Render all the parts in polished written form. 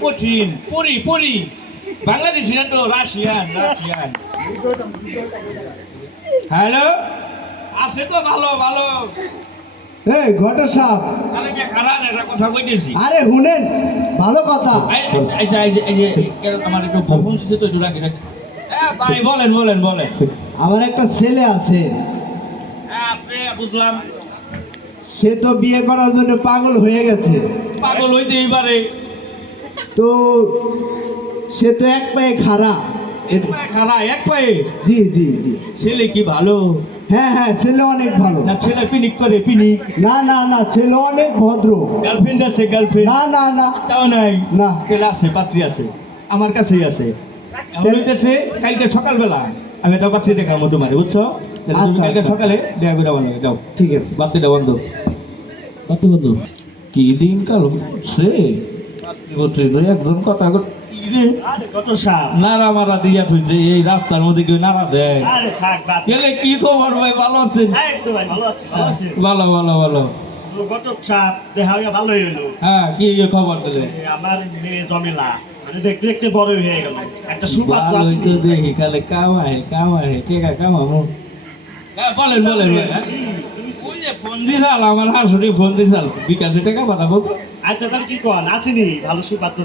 কঠিন পরি পরি বাংলাদেশি না তো রাশিয়ান রাশিয়ান হ্যালো আছে তো ভালো ভালো এই ঘটা সাপ আরে কে খারাপ একটা কথা কইতেছি আরে শুনেন ভালো কথা আচ্ছা এই যে আমার একটু ফোন দিছে তো একটু রাখি রাখি ভাই বলেন বলেন বলেন আমার একটা ছেলে আছে আছে বুঝলাম সে তো বিয়ে করার জন্য পাগল হয়ে গেছে পাগল হইতেই পারে তো সে তো এক পায়ে খাড়া এক পায়ে খাড়া এক পায়ে জি জি জি ছেলে কি ভালো হ্যাঁ হ্যাঁ ছেলে অনেক ভালো না ছেলে পিনিক করে পিনিক না না না ছেলে অনেক ভদ্র গার্লফ্রেন্ড আছে গার্লফ্রেন্ড না না না তাও নাই না ছেলে আছে পাত্রী আছে আমার কাছেই আছে বলতেছে কালকে সকালবেলা আমি একটা পাত্রী দেখাবো তোমার বুঝছো তাহলে তুমি আচ্ছা, কালকে আচ্ছা। সকালে দেখা করে আমার যাও ঠিক আছে বাতিটা বন্ধ বাতি বন্ধ কি দিন কাল সে একজন কথা কত সাপ নাড়া মারা দিয়া থইছে এই রাস্তার মধ্যে কেউ নাড়া দেয় আরে থাক বাদ গেলে কি খবর ভাই ভালো আছেন এই তো ভাই ভালো আছি ভালো আছি ভালো ভালো ভালো তো কত সাপ দেখা হইয়া ভালো হইলো হ্যাঁ কি খবর দিলে আমার মেয়ে জমিলা মানে দেখতে দেখতে বড় হয়ে গেল একটা সুপাত্র ভালোই আছে তো দেখি কালে কামাহে ঠিক আছে কামাবো বলেন বলেন ভাই ওই যে ফোন দিছাল আমার হাসুরি ফোন দিছাল বিকাশে টাকা পাঠাবো তো আচ্ছা তাহলে কি কন আসেনি ভালো সুপাত্র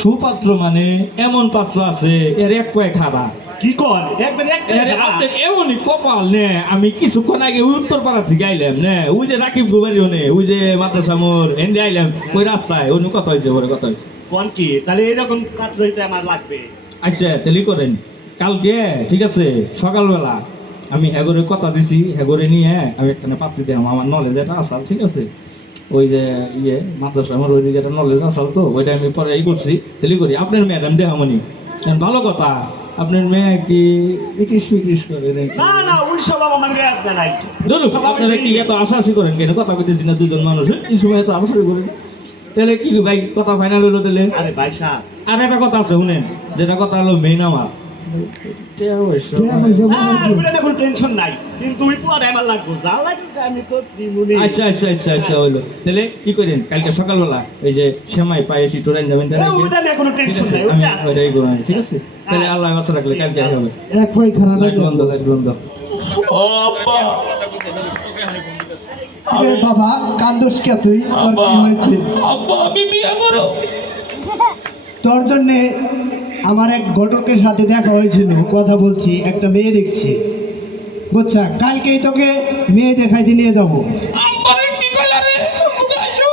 সুপাত্র মানে এমন পাত্র আছে এর এক পায়ে খাড়া কি কন একবার এক আপনার এমনই কপাল নে আমি কিছুক্ষণ আগে ওই উত্তরপাড়া থেকে আইলাম নে ওই যে রাকিব গুবারি নে ওই যে মাদ্রাসা মোড় এন্ডে আইলাম ওই রাস্তায় অন্য কথা হয়েছে ওর কথা হয়েছে কন কি তাহলে এরকম পাত্র হইতে আমার লাগবে আচ্ছা তাহলে করেন কালকে ঠিক আছে সকালবেলা আমি হ্যাগরে কথা দিছি হ্যাগরে নিয়ে আমি একটা পাত্রী দিলাম আমার নলেজ এটা আসাল ঠিক আছে ওই যে ইয়ে মাদ্রাসা আমার ওই দিকে একটা নলেজ আসাল তো ওইটা আমি পরে এই করছি তাহলে করি আপনার ম্যাডাম দেহামনি ভালো কথা আপনার মেয়ে কি ইটিস ফিটিস করে নাকি না না ওই সব আমার রেয়াজ নাই ধরুন আপনারা কি এত আশাআশি করেন কেন কথা কইতেছি না দুজন মানুষ এই সময় এত আশাআশি করেন তাহলে কি ভাই কথা ফাইনাল হলো তাহলে আরে ভাই সাহেব আর একটা কথা আছে শুনেন যেটা কথা হলো মেইন আমার ওটা দেখুন টেনশন নাই কিন্তু ওই পুরো ড্রাইভার লাগবো যা লাগবে আমি তো দিমুনি আচ্ছা আচ্ছা আচ্ছা আচ্ছা হইলো তাহলে কি করেন কালকে সকালবেলা এই যে সেমাই পায়ে সিটো রাইন যাবেন ওটা নিয়ে কোনো টেনশন নাই আমি ওটা আছে ওইটাই করব ঠিক আছে তাহলে আল্লাহ কথা রাখলে কালকে হবে এক পায়ে খাড়া লাইট বন্ধ লাইট বন্ধ আরে বাবা কান্দোস কে তুই তোর কি হয়েছে আব্বা আমি বিয়ে করব তোর জন্য আমার এক ঘটকের সাথে দেখা হয়েছিল কথা বলছি একটা মেয়ে দেখছি বুঝছা কালকেই তোকে মেয়ে দেখাইতে নিয়ে যাবো আব্বা কি কইলা রে বুঝাইছো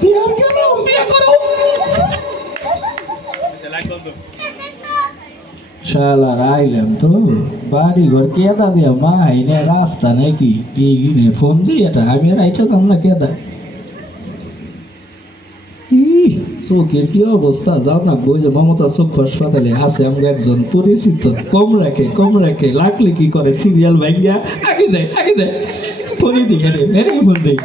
বিয়ার কেন বিয়ে করব শালা আইলাম তো বাড়ি ঘর কেদা দিয়া মা আইনে রাস্তা নাকি টিগিনে ফোন দিয়ে এটা আমি রাইতাম না কেদা চোখের কি অবস্থা যাও না বই যে মমতা চক্ষু হাসপাতালে আছে আমাকে একজন পরিচিত কম রাখে লাগলে কি করে সিরিয়াল ভাইয়া আগে দেয় ফোনই দিই হ্যাঁ ফোন দিই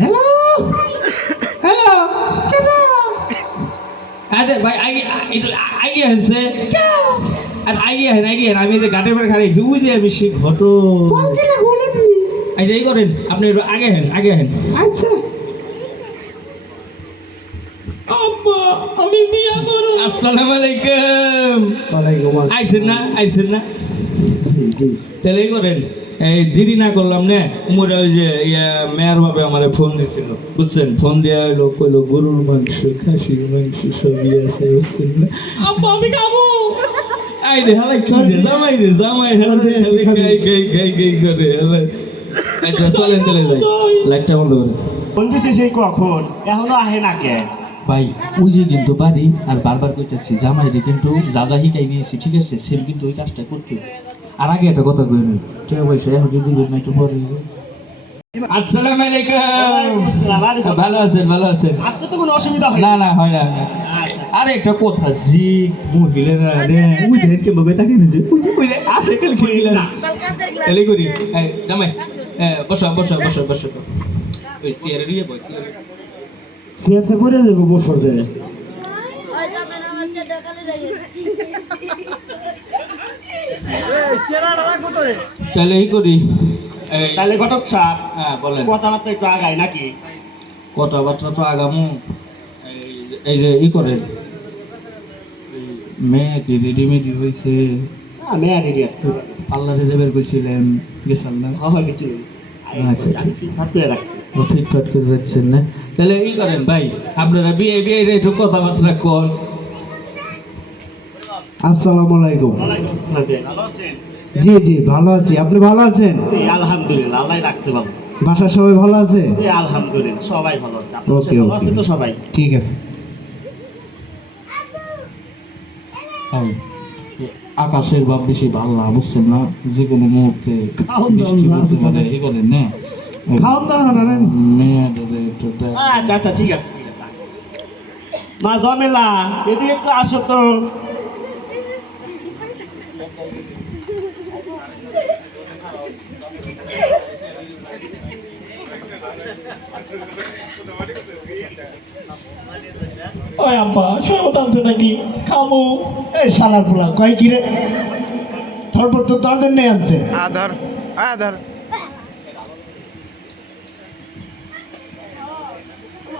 হ্যালো হ্যালো আরে ভাই আগে হেনছে আর আগে হেন আমি যে গাটের পরে খারাইছি বুঝি আমি সে ঘটো আচ্ছা এই করেন আপনি একটু আগে হেন আচ্ছা আমি বিয়া করব আসসালামু আলাইকুম ওয়ালাইকুম আইছেন না জি জি তাহলে এই করেন এই দেরি না করলাম না মোরা ওই যে মেয়ের ভাবে আমার ফোন দিছিল বুঝছেন ফোন দেওয়া হলো কইলো গরুর মাংস খাসির মাংস সবই আছে বুঝছেন না আব্বা আমি খাবো আই রে হালা কি রে জামাই হালা গাই করে আচ্ছা চলেন চলে যাই লাইটটা বন্ধ করে বলতেছে সেই কখন এখনো আহে না কে ভাই ওই যে কিন্তু বাড়ি আর বারবার কইতেছি জামাইরে কিন্তু যা হিকাই নিয়েছি ঠিক আছে সেম কিন্তু ওই কাজটা করতে আর আগে একটা কথা কই নই ঠিক আছে এখন যদি না একটু পরে আসসালামু আলাইকুম ভালো আছেন আসতে তো কোনো অসুবিধা হয় না হয় না আচ্ছা আরে একটা কথা জি মহিলারা রে ওই দেখে বগে তাকে নিছে ওই আসে কাল খেলা না এলি করি এই জামাই বসো ওই চেয়ারে দিয়ে বসে সিয়াতে পরে যাবো বসর দেয় তাহলে এই করি তাহলে ঘটক সাহেব হ্যাঁ বলেন কথাবার্তা একটু আগাই নাকি কথাবার্তা তো আগামো এই যে ই করেন এই মেয়ে কি রেডিমেডি হয়েছে আমি আর রেডি আছি পার্লারে যাবের কইছিলেন গেছিলাম না হওয়া গেছি আচ্ছা, আমি ফিটফাট করে রাখছি ও ফিটফাট করে যাচ্ছেন না তাহলে ই করেন ভাই আপনারা বিয়ে বিয়ে একটু কথাবার্তা কর আসসালামু আলাইকুম। ওয়ালাইকুম আসসালাম ভাই, ভালো আছেন? জি জি ভালো আছি, আপনি ভালো আছেন? এই আলহামদুলিল্লাহ, আল্লাহ রাখছে ভালো। বাসার সবাই ভালো আছে? এই আলহামদুলিল্লাহ, সবাই ভালো আছে। আপনার ওকে, ভালো ওকে। আছে তো সবাই? ঠিক আছে। আকাশের ভাব বেশি ভালো না বুঝছেন না যে কোনো মুহূর্তে খাওন দাওন বৃষ্টি আছে হতে পারে, তাহলে। ই করেন না খাওন দাওন হারারেন। মেয়েদের একটু আচ্ছা আচ্ছা, ঠিক আছে ঠিক আছে। মা জমেলা, এদিকে একটু আসো তো। ওই আব্বা শরবত আনতে নাকি খামু? এই শালার পোলা কয় কি রে, থরপর তো তোর জন্যই আনছে। আধার আধার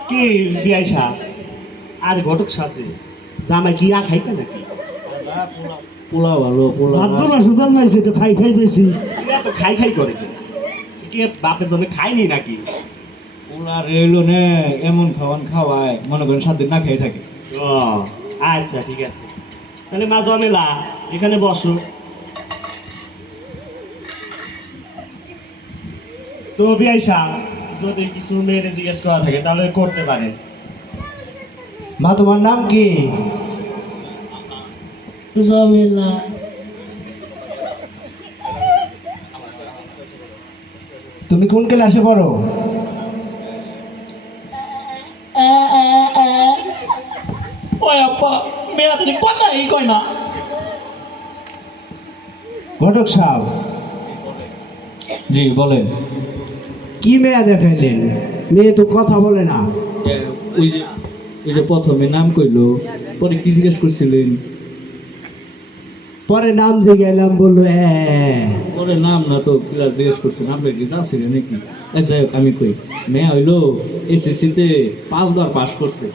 কি বিয়াইসা আর ঘটক সাথে জামাই কি আর খাইতে নাকি? পোলা ভালো পোলা ভাত তো না সুজান নাইছে, তো খাই খাই বেশি। এরা তো খাই খাই করে কি? কি বাপের জন্য খাইনি নাকি? পোলা রেলো নে এমন খাওয়ান খাওয়ায় মনে করেন 7 দিন না খেয়ে থাকে ও আচ্ছা ঠিক আছে, তাহলে মা জমেলা এখানে বসো। তো বিয়াইসা যদি কিছু মেয়েরে জিজ্ঞেস করা থাকে তাহলে করতে পারে। মা তোমার নাম কি? জমেলা। তুমি কোন ক্লাসে পড়ো? ওই আব্বা মেয়া তো কথাই কয় না। ঘটক সাহেব, জি বলেন কি মেয়ে দেখাইলেন? মেয়ে তো কথা বলে না। ওই যে প্রথমে নাম কইলো পরে কি জিজ্ঞেস করছিলেন? পরে নাম জিজ্ঞাইলাম, বললো পরে নাম না তো ক্লাস জিজ্ঞেস করছেন আপনি কি জানছিলেন নাকি? যাই হোক আমি কই মেয়ে হইলো এসএসসিতে 5 বার পাস করছে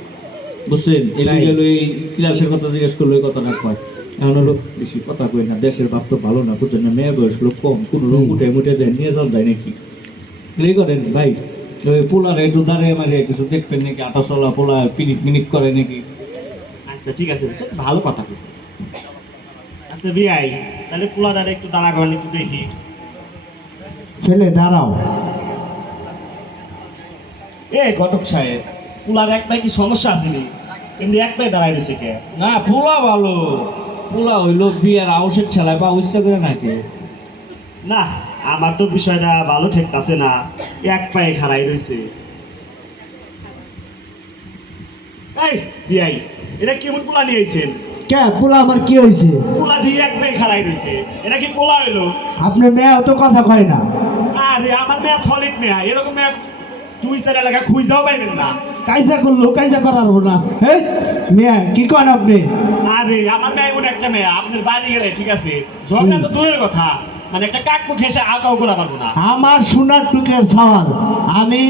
বুঝছেন, এদিকে গেল এই ক্লাসের কথা জিজ্ঞেস করলো এই কথাটা কয়। এখন হলো বেশি কথা কই না, দেশের বাপ তো ভালো না বুঝছেন না, মেয়ের বয়স হলো কম, কোনো রকম উঠে মুঠে দেয় নিয়ে যান যায় নাকি এই করেন ভাই। ওই পোলার একটু দাঁড়িয়ে মারিয়ে কিছু দেখবেন নাকি? আটা চলা পোলা পিনিক মিনিক করে নাকি? আচ্ছা ঠিক আছে, তো ভালো কথা বলছে। আচ্ছা বিয়াই, তাহলে পোলাদারে একটু দাঁড়া করেন, একটু দেখি। ছেলে দাঁড়াও। এ ঘটক সাহেব, পোলার এক পায়ে কি সমস্যা আছে নি? এমনি এক পায়ে দাঁড়াই রয়েছে কে? না পোলা ভালো, পোলা হইলো বিয়ের আউসের ঠেলায় পা উস্তা করে নাকি? না, আমার তো বিষয়টা ভালো ঠেকতাছে না, এক পায়ে খাড়াই রয়েছে। এই বিয়াই, এটা কেমন পোলা নিয়ে আইছেন? কে পোলা আমার কি হয়েছে? পোলা দিয়ে এক পায়ে খাড়াই রয়েছে, এটা কি পোলা হইলো? আপনার মেয়ে তো কথা কয় না। আরে আমার মেয়া সলিড মেয়া, এরকম মেয়া 2-4 এলাকা খুঁজতেও পাইবেন না। কাইসা করলো, কাইসা করার না। হ্যাঁ মেয়ে কি করেন আপনি? আরে আমার মেয়ে এমন একটা মেয়া, আপনার বাড়ি গেলে ঠিক আছে ঝগড়া তো দূরের কথা, মানে একটা কাকু ঘেসে আঁকাও করা পারবো না। আমার সোনার টুকের সওয়াল, আমি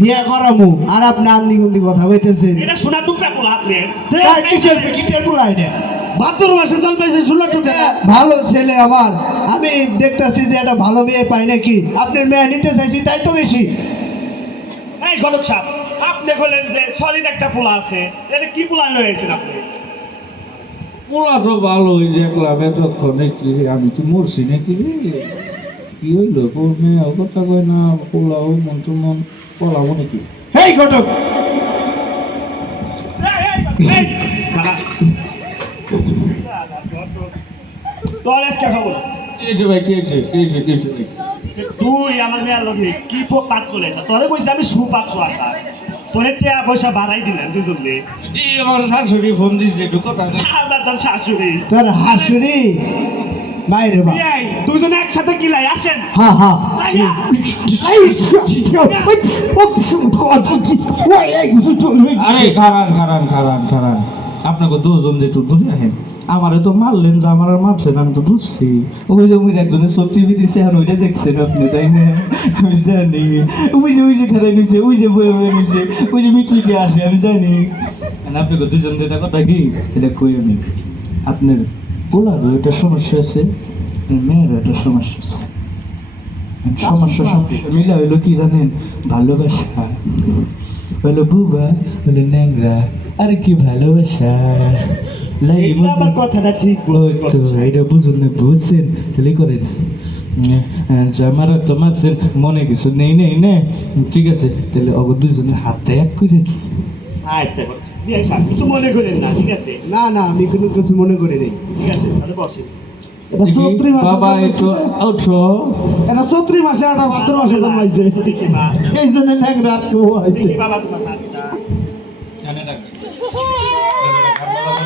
বিয়ে করামু আর আপনি আন্দিগুন্দি কথা বলতেছেন। এটা সোনা টুকরা পোলা আপনি। কিসের কিসের পোলাই রে? বাহাত্তর মাসে চলতেছে সোনা টুকরা। ভালো ছেলে আমার, আমি দেখতেছি যে একটা ভালো মেয়ে পাই নাকি। আপনার মেয়ে নিতে চাইছি তাই তো বেশি। এই ঘটক সাহেব, আপনি বললেন যে সলিড একটা পোলা আছে, এটা কি পোলা নিয়ে আইছেন আপনি? পোলা তো ভালোই দেখলাম এতক্ষণে, কি আমি কি মরছি নাকি রে? কি হইলো মেয়ে কথা কয় না, পোলাও মন তো মন পোলাও নাকি? হেই ঘটক, এই, দাঁড়া। তোর আজকে খবর, কি হয়েছে ভাই, কি হয়েছে কি হয়েছে কি হয়েছে ভাই? তুই আমার মেয়ের লোকে কি পাত চলেছে? তোরে বলছি আমি সুপাত্র আঁকা, তোরে টাকা পয়সা বাড়াই দিলেন যে জন্যে। এই আমার শাশুড়ি ফোন দিচ্ছে একটু কথা কই। আমরা তোর শাশুড়ি তোর হাসুরি বাইরে বা। এই দুজনে একসাথে কিলাই আসেন। হ্যাঁ হ্যাঁ। আইয়া। আরে খারান খারান খারান খারান আপনাকে দুজন যে একটু দূরে আহেন আমারে তো মারলেন যে আমার আর মারছেন আমি তো বুঝছি ওই যে ওই একজনের সত্যি দিচ্ছে আর ওইটা দেখছেন আপনি তাই না আমি জানি ওই যে খেলা নিচ্ছে ওই যে বয়ে বয়ে নিচ্ছে ওই যে মিটমিটে আসে আমি জানি আপনি তো দুজন যেটা কথা কি এটা কই আমি আপনার পোলারও একটা সমস্যা আছে মেয়েরও একটা সমস্যা আছে সমস্যা মিলা হইলো কি জানেন ভালোবাসা হলো বুবা হলো ন্যাংরা আর কি ভালোবাসা এইটা আমার কথাটা ঠিক বলছেন। এটা বুঝুন না বুঝছেন তাহলে করেন জামার তো মারছেন মনে কিছু নেই নেই না ঠিক আছে তাহলে অগ দুজনের হাতটা এক করে দিই আচ্ছা বিয়ে সাহেব, কিছু মনে করেন না, ঠিক আছে? না না আমি কোনো কিছু মনে করি নেই। ঠিক আছে, তাহলে বসেন। এটা চৈত্রি মাসে বাবা একটু জন্মাইছে। উঠো এটা চৈত্রি মাসে এটা ভাদ্র মাসে জন্মাইছে দেখি মা, এই জন্য ন্যাংরা আটকে হয়েছে। দেখি বাবা তোমার হাতটা। জানে রাখবে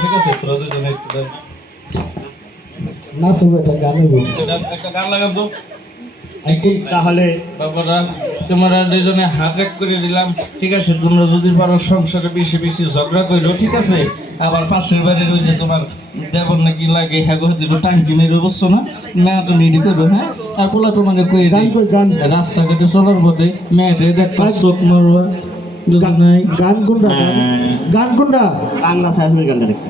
ঠিক আছে তোরা দুজনে একটু না শুভ এটা গানে বল একটা গান লাগাবো তাহলে বাবারা তোমরা দুজনে হাত এক করে দিলাম ঠিক আছে তোমরা যদি পারো সংসারে বেশি বেশি ঝগড়া করো ঠিক আছে আবার পাশের বাড়ি রয়েছে তোমার দেবর নাকি লাগে হ্যাঁ যেগুলো টাঙ্কি মেরে বসছো না মেয়া তুমি এটি করবে হ্যাঁ আর পোলা তোমাকে কয়ে গান কই গান রাস্তাঘাটে চলার পথে মেয়েটাই দেখতে চোখ মারবা নাই গান কোনটা গান কোনটা বাংলা ছায়াছবি গানটা দেখতে।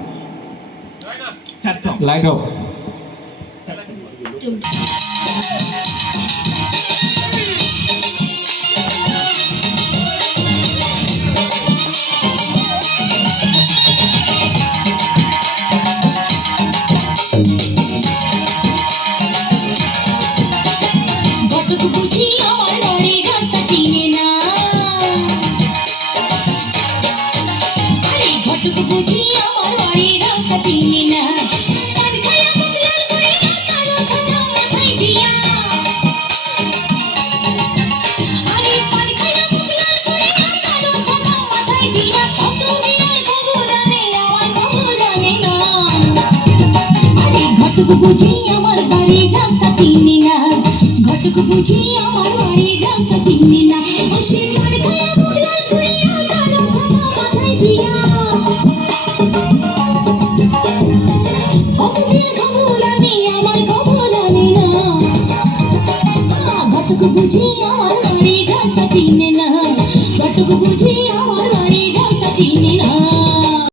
লাইট অফ ঘটক বুঝি আমার বাড়ির রাস্তা চিনে না আরে ঘটক বুঝি আমার বাড়ির রাস্তা চিনে না পান খায়া মুখ লাল করিয়া কালো ছাতা মাথায় দিয়া আরে পান খায়া মুখ লাল করিয়া কালো ছাতা মাথায় দিয়া কত বিয়ার খবর আনে আমার খবর আনে না আরে ঘটক বুঝি আমার বাড়ির রাস্তা চিনে না ঘটক বুঝি আমার বাড়ির রাস্তা চিনে না অসীম মন খায়া মুখ লাল করিয়া কালো ছাতা মাথায় দিয়া কত বিয়ের খবর আনে আমার খবর আনে না ঘটক বুঝি আমার বাড়ির